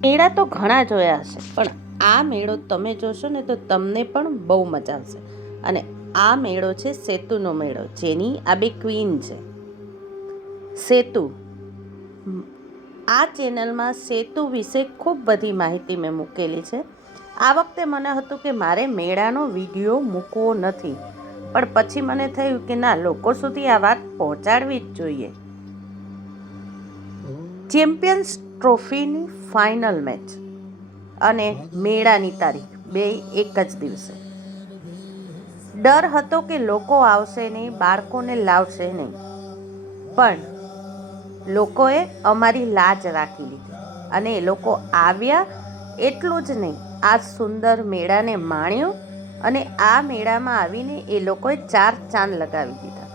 મેળા તો ઘણા જોયા હશે, પણ આ મેળો તમે જોશો ને તો તમને પણ બહુ મજા આવશે. અને આ મેળો છે સેતુનો મેળો, જેની આ બે ક્વીન છે. સેતુ, આ ચેનલમાં સેતુ વિશે ખૂબ બધી માહિતી મેં મૂકેલી છે. આ વખતે મને હતું કે મારે મેળાનો વિડીયો મૂકવો નથી, પણ પછી મને થયું કે ના, લોકો સુધી આ વાત પહોંચાડવી જ જોઈએ. ચેમ્પિયન્સ ટ્રોફીની ફાઇનલ મેચ અને મેળાની તારીખ બે એક જ દિવસે. ડર હતો કે લોકો આવશે નહીં, બાળકોને લાવશે નહીં, પણ લોકોએ અમારી લાજ રાખી લીધી અને એ લોકો આવ્યા. એટલું જ નહીં, આ સુંદર મેળાને માણ્યો અને આ મેળામાં આવીને એ લોકોએ 4 ચાંદ લગાવી દીધા.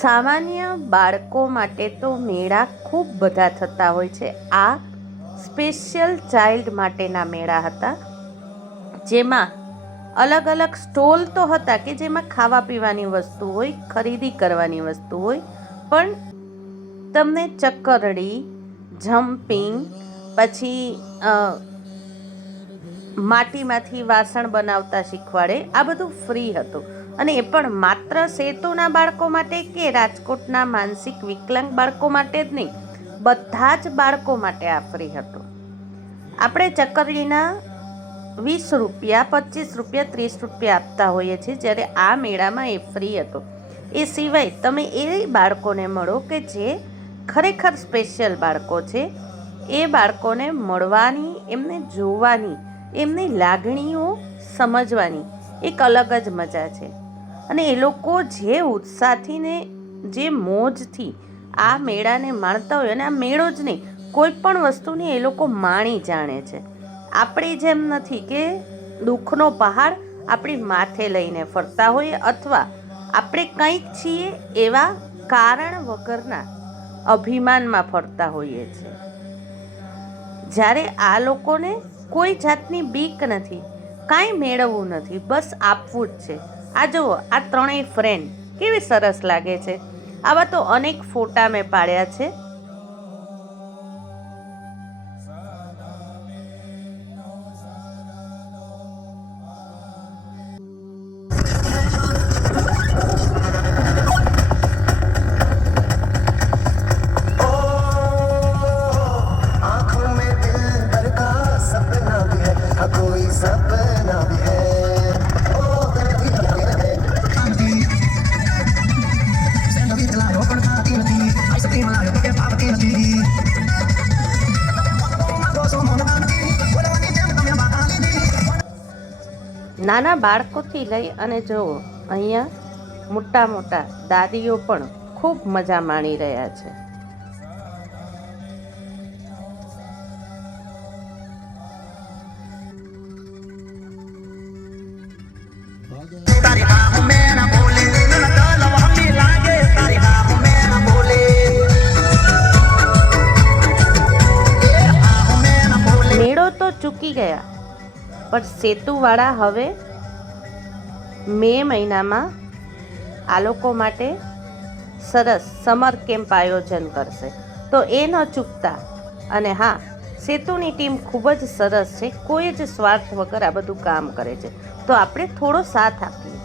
સામાન્ય બાળકો માટે તો મેળા ખૂબ બધા થતા હોય છે. આ સ્પેશિયલ ચાઇલ્ડ માટેના મેળા હતા, જેમાં અલગ અલગ સ્ટોલ તો હતા કે જેમાં ખાવા પીવાની વસ્તુ હોય, ખરીદી કરવાની વસ્તુ હોય, પણ તમને ચક્કરડી, જમ્પિંગ, પછી માટીમાંથી વાસણ બનાવતા શીખવાડે, આ બધું ફ્રી હતું. અને એ પણ માત્ર સેતુના બાળકો માટે કે રાજકોટના માનસિક વિકલાંગ બાળકો માટે જ નહીં, બધા જ બાળકો માટે આ ફ્રી હતું. આપણે ચક્કરડીના 20 રૂપિયા, 25 રૂપિયા, 30 રૂપિયા આપતા હોઈએ છીએ, જ્યારે આ મેળામાં એ ફ્રી હતો. એ સિવાય તમે એ બાળકોને મળો કે જે ખરેખર સ્પેશિયલ બાળકો છે. એ બાળકોને મળવાની, એમને જોવાની, એમની લાગણીઓ સમજવાની એક અલગ જ મજા છે. અને એ લોકો જે ઉત્સાહથી ને જે મોજથી આ મેળાને માણતા હોય, અને આ મેળો જ નહીં, કોઈ પણ વસ્તુને એ લોકો માણી જાણે છે. આપણી જેમ નથી કે દુઃખનો પહાડ આપણી માથે લઈને ફરતા હોઈએ, અથવા આપણે કંઈક છીએ એવા કારણ વગરના અભિમાનમાં ફરતા હોઈએ છીએ. જ્યારે આ લોકોને કોઈ જાતની બીક નથી, કાંઈ મેળવવું નથી, બસ આપવું જ છે. આ જુઓ, આ 3 ફ્રેન્ડ કેવી સરસ લાગે છે. આવા તો અનેક ફોટા મેં પાડ્યા છે. નાના બાળકોથી લઈ અને જુઓ, અહીંયા મોટા મોટા દાદીઓ પણ ખૂબ મજા માણી રહ્યા છે. મેળો તો ચૂકી ગયા, પણ સેતુવાળા હવે મે મહિનામાં આ લોકો માટે સરસ સમર કેમ્પ આયોજન કરશે, તો એ ન ચૂકતા. અને હા, સેતુની ટીમ ખૂબ જ સરસ છે, કોઈ જ સ્વાર્થ વગર આ બધું કામ કરે છે, તો આપણે થોડો સાથ આપીએ.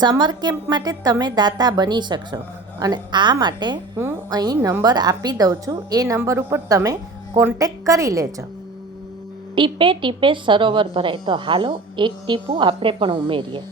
સમર કેમ્પ માટે તમે દાતા બની શકશો, અને આ માટે હું અહીં નંબર આપી દઉં છું. એ નંબર ઉપર તમે કોન્ટેક્ટ કરી લેજો. ટીપે ટીપે સરોવર ભરાય, તો હાલો એક ટીપું આપણે પણ ઉમેરીએ.